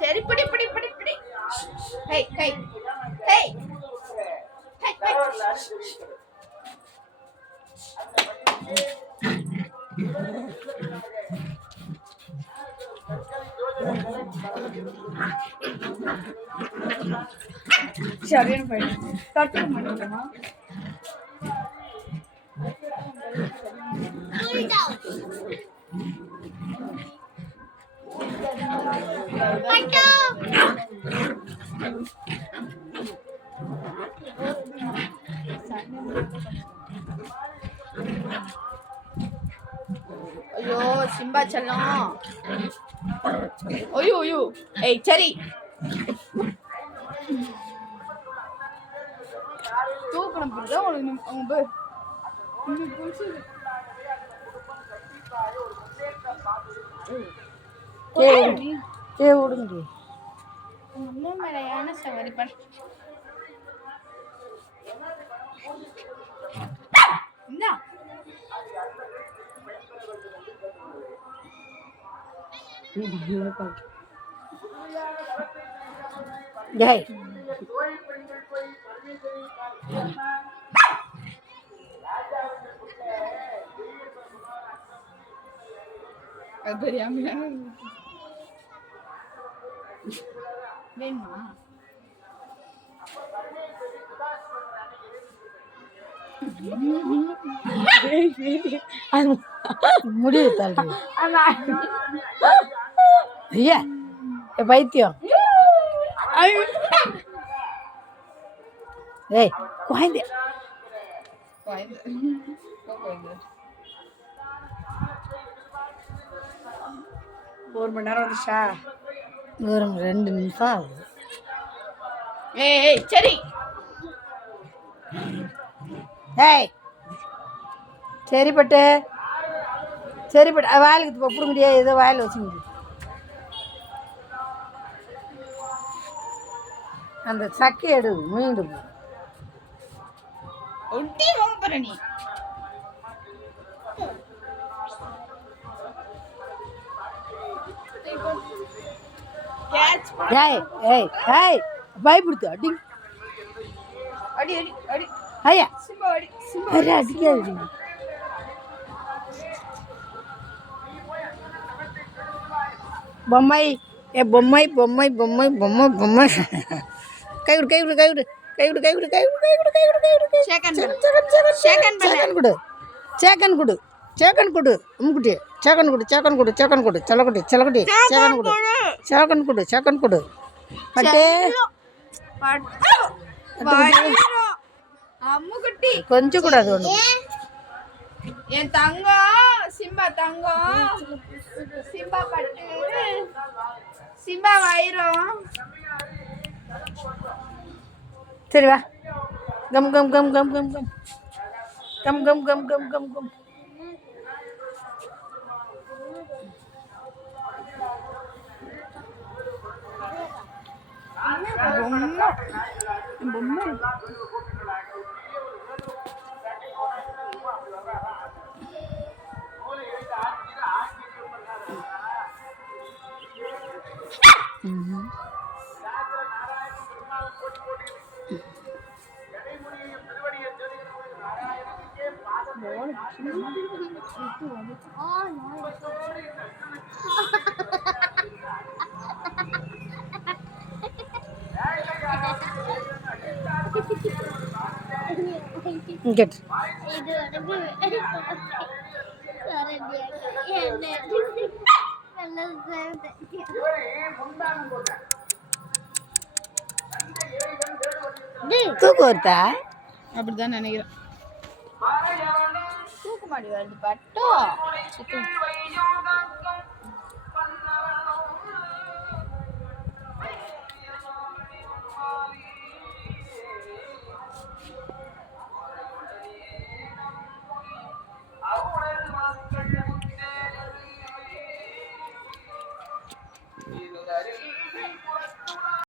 சரி பிடி பிடி பிடி பிடி. ஹே ஹே ஹே சரியான பையன். தட்டு மாட்டேமா. ஐயோ சிம்பா செல்லம். ஐயோ ஐயோ. ஏய் சரி தூக்கணும் புரியுதா உனக்கு? விடுங்க அம்மா மேலையான சவாரி பண்ண. ஜெய் அது தெரியாம வேணுமா? முடிவு தள்ளு ஐயா பைத்தியம். ஏய் குழந்தை ஒரு மணி நேரம் வந்துச்சா? ஒரு 2 நிமிஷம் ஆகுது. ஏய் சரி ஏய் சரிப்பட்டு சரிப்பட்டு வாயிலுக்கு பிடிக்க முடியாது. ஏதோ வாயில் வச்சு முடியும். அந்த சக்கை எடு மீண்டும் ஒட்டி போற நீ. ஏய் ஏய் ஏய் பயப்படுத்து அடி அடி அடி அடி. ஐயா சிம்பா அடி சிம்பா அடி அடிக்காது. பொம்மை ஏ பொம்மை பொம்மை பொம்மை பொம்மை பொம்மை கைவிடு கைவிடு கைவிடு கைவிடு கைவிடு கைவிடு கைவிடு கைவிடு கைவிடு சேக்கன் கொடு சேக்கன் கொடு சேக்கன் கொடு உம்குட்டி சேக்கன் கொடு சேக்கன் கொடு சேக்கன் கொடு செல்லக்குட்டி செல்லக்குட்டி சேக்கன் கொடு சேக்கன் கொடு சேக்கன் கொடு பட்டே அம்முக்குட்டி கொஞ்சம் கூடாது ஒன்று. என் தங்கம் சிம்பா தங்கம் சிம்பா பட்டு சிம்பா வைரம். சரி வா come come come come come come come come come come come come பொம்மை get தூக்கு வருதா? அப்படிதான் நினைக்கிறேன். தூக்கு மாடி வருது பட்டோ.